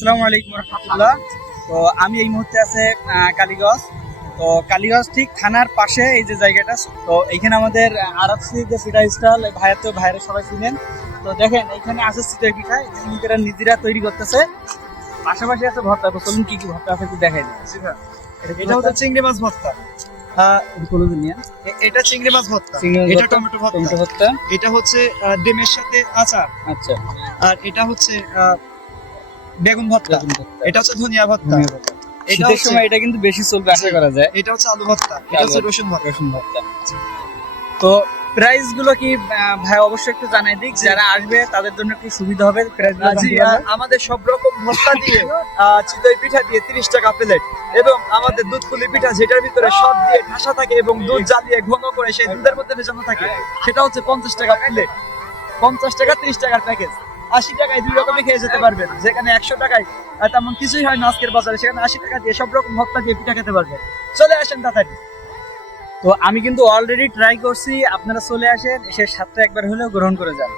আসসালামু আলাইকুম রহমতুল্লাহ। তো আমি এই মুহূর্তে আছে কালীগঞ্জ। তো কালীগঞ্জ ঠিক থানার পাশে এই যে জায়গাটা, তো এইখানে আমাদের আরবসি যে পিঠা স্টল ভাইয়ের, তো ভাইয়েরা সবাই চিনেন। তো দেখেন এইখানে আছে চিতই পিঠা, নিজেরা নিজেরা তৈরি করতেছে। পাশাপাশি আছে ভর্তা। তো চলুন কি কি ভর্তা আছে একটু দেখাই দিচ্ছি। এটা হচ্ছে চিংড়ি মাছ ভর্তা। এটা চিংড়ি মাছ ভর্তা, এটা টমেটো ভর্তা, এটা হচ্ছে ডিমের সাথে আচার, আচ্ছা, আর এটা হচ্ছে বেগুন ভর্তা, এটা হচ্ছে ধনিয়া ভর্তা, এটা শীতের হচ্ছে সময় এটা কিন্তু বেশি চলবে আশা করা যায়। এটা হচ্ছে আলু ভর্তা, এটা হচ্ছে রসুন ভর্তা। রসুন ভর্তা। তো প্রাইস গুলো কি ভাই অবশ্যই একটু জানাই দিক, যারা আসবে তাদের জন্য একটু সুবিধা হবে। প্রাইস জি, আমাদের সব রকম ভর্তা দিয়ে চিতই পিঠা দিয়ে 30 টাকা প্লেট, এবং আমাদের দুধ পুলি পিঠা যেটার ভিতরে সব দিয়ে ঠাসা থাকে এবং দুধ জ্বালিয়ে ঘন করে সেই দুধের মধ্যে ভেজানো থাকে, সেটা হচ্ছে 50 টাকা প্লেট। 50 টাকা 30 টাকার প্যাকেজ। 80 টাকায় দুই রকমই খেয়ে যেতে পারবেন। যেখানে 100 টাকায় তেমন কিছুই হয় না আজকের বাজারে, সেখানে 80 টাকা দিয়ে সব রকম ভর্তা দিয়ে পিঠা খেতে পারবেন। চলে আসেন তাড়াতাড়ি। তো আমি কিন্তু অলরেডি ট্রাই করছি, আপনারা চলে আসেন, এসে স্বাদটা একবার হলেও গ্রহণ করে যান।